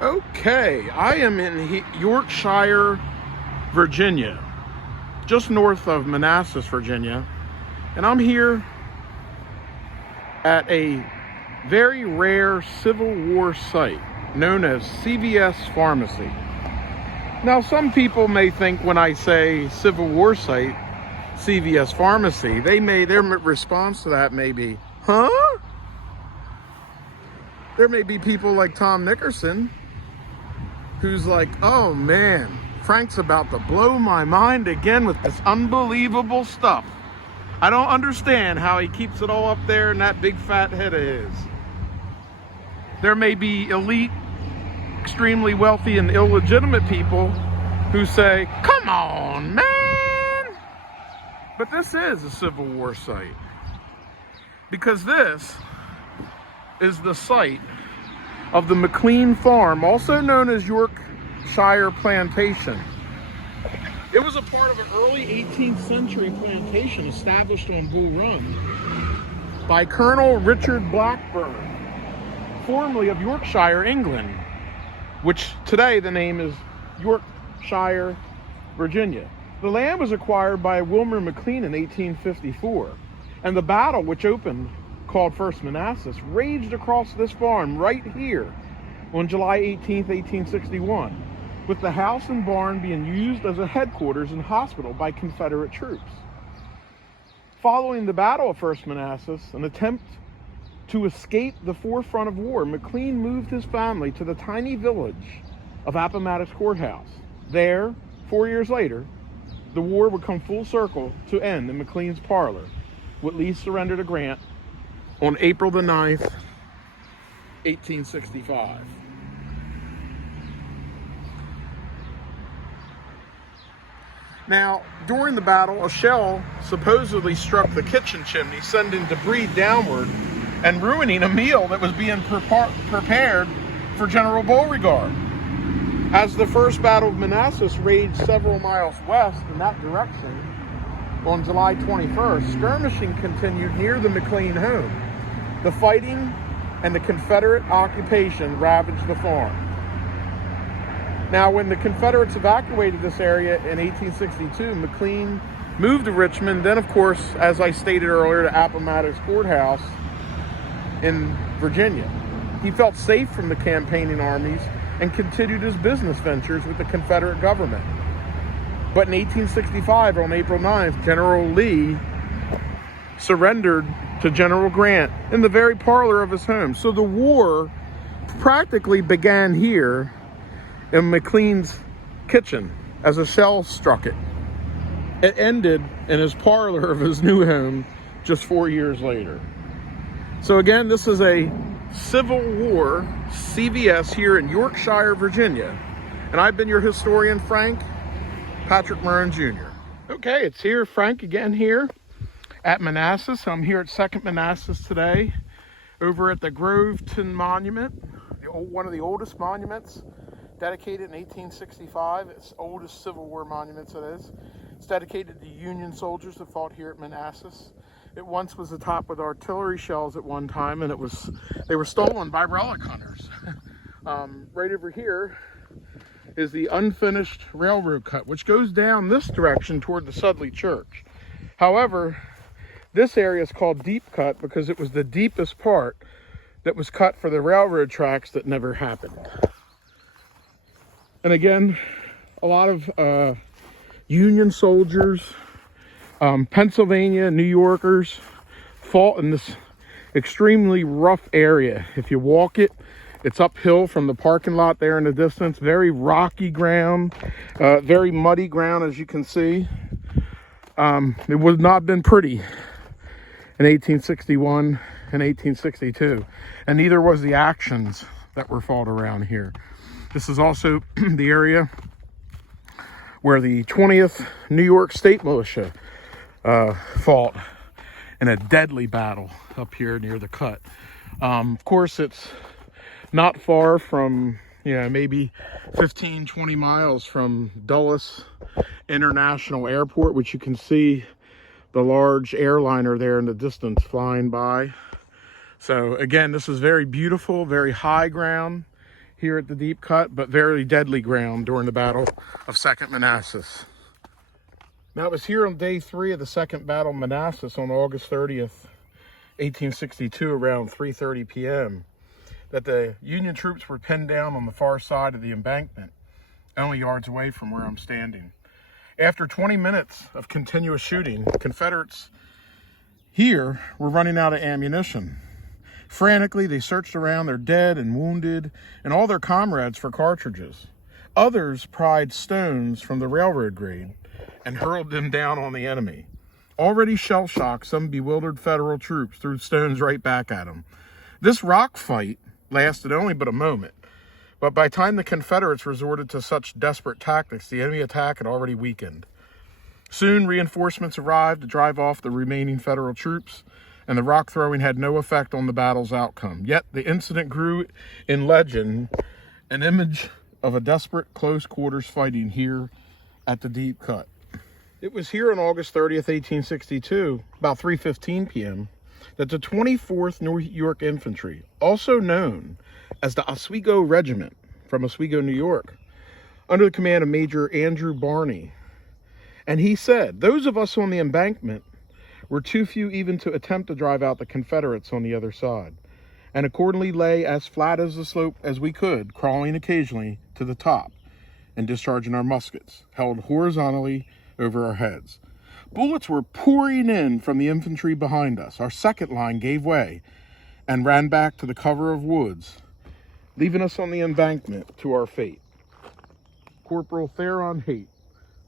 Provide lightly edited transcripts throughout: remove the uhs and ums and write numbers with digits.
Okay, I am in Yorkshire, Virginia, just north of Manassas, Virginia, and I'm here at a very rare Civil War site known as CVS Pharmacy. Now, some people may think when I say Civil War site, CVS Pharmacy, their response to that may be, huh? There may be people like Tom Nickerson who's like, oh man, Frank's about to blow my mind again with this unbelievable stuff. I don't understand how he keeps it all up there in that big fat head of his. There may be elite, extremely wealthy and illegitimate people who say, come on, man. But this is a Civil War site, because this is the site of the McLean Farm, also known as Yorkshire Plantation. It was a part of an early 18th century plantation established on Bull Run by Colonel Richard Blackburn, formerly of Yorkshire, England, which today the name is Yorkshire, Virginia. The land was acquired by Wilmer McLean in 1854, and the battle which opened, called First Manassas, raged across this farm right here on July 18th, 1861, with the house and barn being used as a headquarters and hospital by Confederate troops. Following the Battle of First Manassas, an attempt to escape the forefront of war, McLean moved his family to the tiny village of Appomattox Courthouse. There, 4 years later, the war would come full circle to end in McLean's parlor, with Lee surrender to Grant on April the 9th, 1865. Now, during the battle, a shell supposedly struck the kitchen chimney, sending debris downward and ruining a meal that was being prepared for General Beauregard. As the First Battle of Manassas raged several miles west in that direction, on July 21st, skirmishing continued near the McLean home. The fighting and the Confederate occupation ravaged the farm. Now, when the Confederates evacuated this area in 1862, McLean moved to Richmond, then, of course, as I stated earlier, to Appomattox Courthouse in Virginia. He felt safe from the campaigning armies and continued his business ventures with the Confederate government. But in 1865, on April 9th, General Lee surrendered to General Grant in the very parlor of his home. So the war practically began here in McLean's kitchen as a shell struck it. It ended in his parlor of his new home just 4 years later. So again, this is a Civil War CVS here in Yorkshire, Virginia. And I've been your historian, Frank Patrick Murren Jr. Okay, it's here, Frank again here at Manassas. I'm here at 2nd Manassas today, over at the Groveton Monument, one of the oldest monuments, dedicated in 1865. It's the oldest Civil War monuments it is. It's dedicated to Union soldiers that fought here at Manassas. It once was topped with artillery shells at one time, and they were stolen by relic hunters. Right over here is the unfinished railroad cut, which goes down this direction toward the Sudley Church. However, this area is called Deep Cut because it was the deepest part that was cut for the railroad tracks that never happened. And again, a lot of Union soldiers, Pennsylvania, New Yorkers fought in this extremely rough area. If you walk it, it's uphill from the parking lot there in the distance. Very rocky ground, very muddy ground, as you can see. It would not have been pretty in 1861 and 1862, and neither was the actions that were fought around here. This is also the area where the 20th New York State Militia fought in a deadly battle up here near the cut. Of course, it's not far from, maybe 15, 20 miles from Dulles International Airport, which you can see the large airliner there in the distance flying by. So again, this is very beautiful, very high ground here at the Deep Cut, but very deadly ground during the Battle of Second Manassas. Now, it was here on day 3 of the Second Battle of Manassas on August 30th, 1862, around 3:30 p.m., that the Union troops were pinned down on the far side of the embankment, only yards away from where I'm standing. After 20 minutes of continuous shooting, Confederates here were running out of ammunition. Frantically, they searched around their dead and wounded and all their comrades for cartridges. Others pried stones from the railroad grade and hurled them down on the enemy. Already shell-shocked, some bewildered Federal troops threw stones right back at them. This rock fight lasted only but a moment, but by the time the Confederates resorted to such desperate tactics, the enemy attack had already weakened. Soon, reinforcements arrived to drive off the remaining Federal troops, and the rock throwing had no effect on the battle's outcome. Yet the incident grew in legend, an image of a desperate close quarters fighting here at the Deep Cut. It was here on August 30th, 1862, about 3:15 p.m., that the 24th New York Infantry, also known as the Oswego Regiment from Oswego, New York, under the command of Major Andrew Barney, and he said, "Those of us on the embankment were too few even to attempt to drive out the Confederates on the other side, and accordingly lay as flat as the slope as we could, crawling occasionally to the top and discharging our muskets, held horizontally over our heads. Bullets were pouring in from the infantry behind us. Our second line gave way and ran back to the cover of woods, leaving us on the embankment to our fate." Corporal Theron Haight,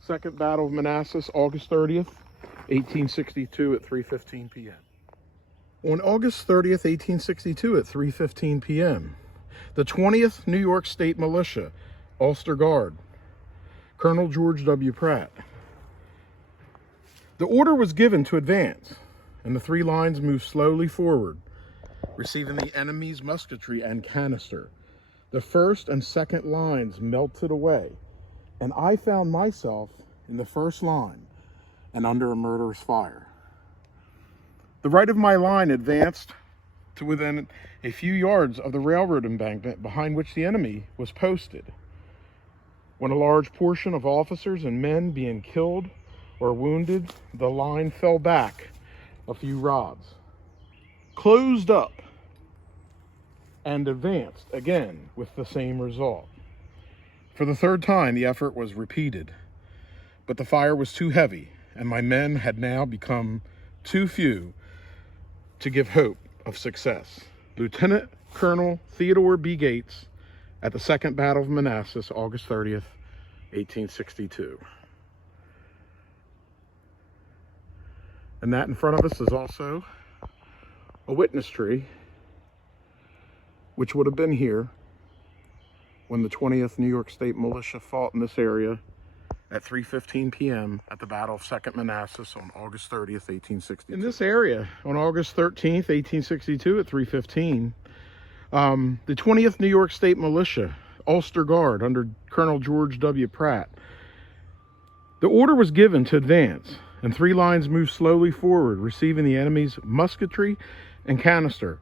Second Battle of Manassas, August 30th, 1862 at 3:15 p.m. On August 30th, 1862 at 3:15 p.m., the 20th New York State Militia, Ulster Guard, Colonel George W. Pratt. The order was given to advance, and the 3 lines moved slowly forward, receiving the enemy's musketry and canister. The first and second lines melted away, and I found myself in the first line and under a murderous fire. The right of my line advanced to within a few yards of the railroad embankment behind which the enemy was posted, when a large portion of officers and men being killed or wounded, the line fell back a few rods, closed up, and advanced again with the same result. For the 3rd time, the effort was repeated, but the fire was too heavy, and my men had now become too few to give hope of success. Lieutenant Colonel Theodore B. Gates, at the Second Battle of Manassas, August 30th, 1862. And that in front of us is also a witness tree, which would have been here when the 20th New York State Militia fought in this area at 3:15 p.m. at the Battle of Second Manassas on August 30th, 1862. In this area, on August 13th, 1862 at 3:15, the 20th New York State Militia, Ulster Guard, under Colonel George W. Pratt, the order was given to advance, and 3 lines moved slowly forward, receiving the enemy's musketry and canister.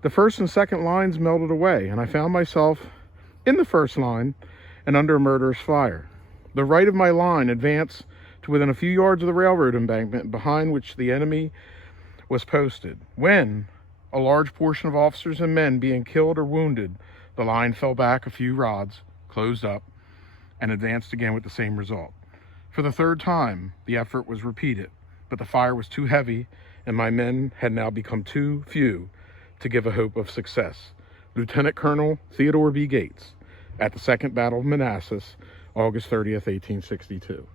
The first and second lines melted away, and I found myself in the first line and under a murderous fire. The right of my line advanced to within a few yards of the railroad embankment behind which the enemy was posted, when a large portion of officers and men being killed or wounded, the line fell back a few rods, closed up, and advanced again with the same result. For the 3rd time, the effort was repeated, but the fire was too heavy, and my men had now become too few to give a hope of success. Lieutenant Colonel Theodore B. Gates, at the Second Battle of Manassas, August 30th, 1862.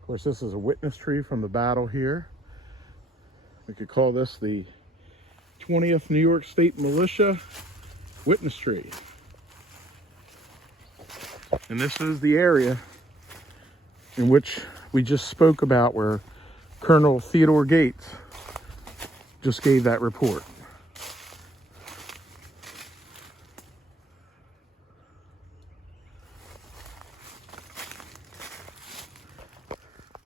Of course, this is a witness tree from the battle here. We could call this the 20th New York State Militia witness tree. And this is the area in which we just spoke about, where Colonel Theodore Gates just gave that report.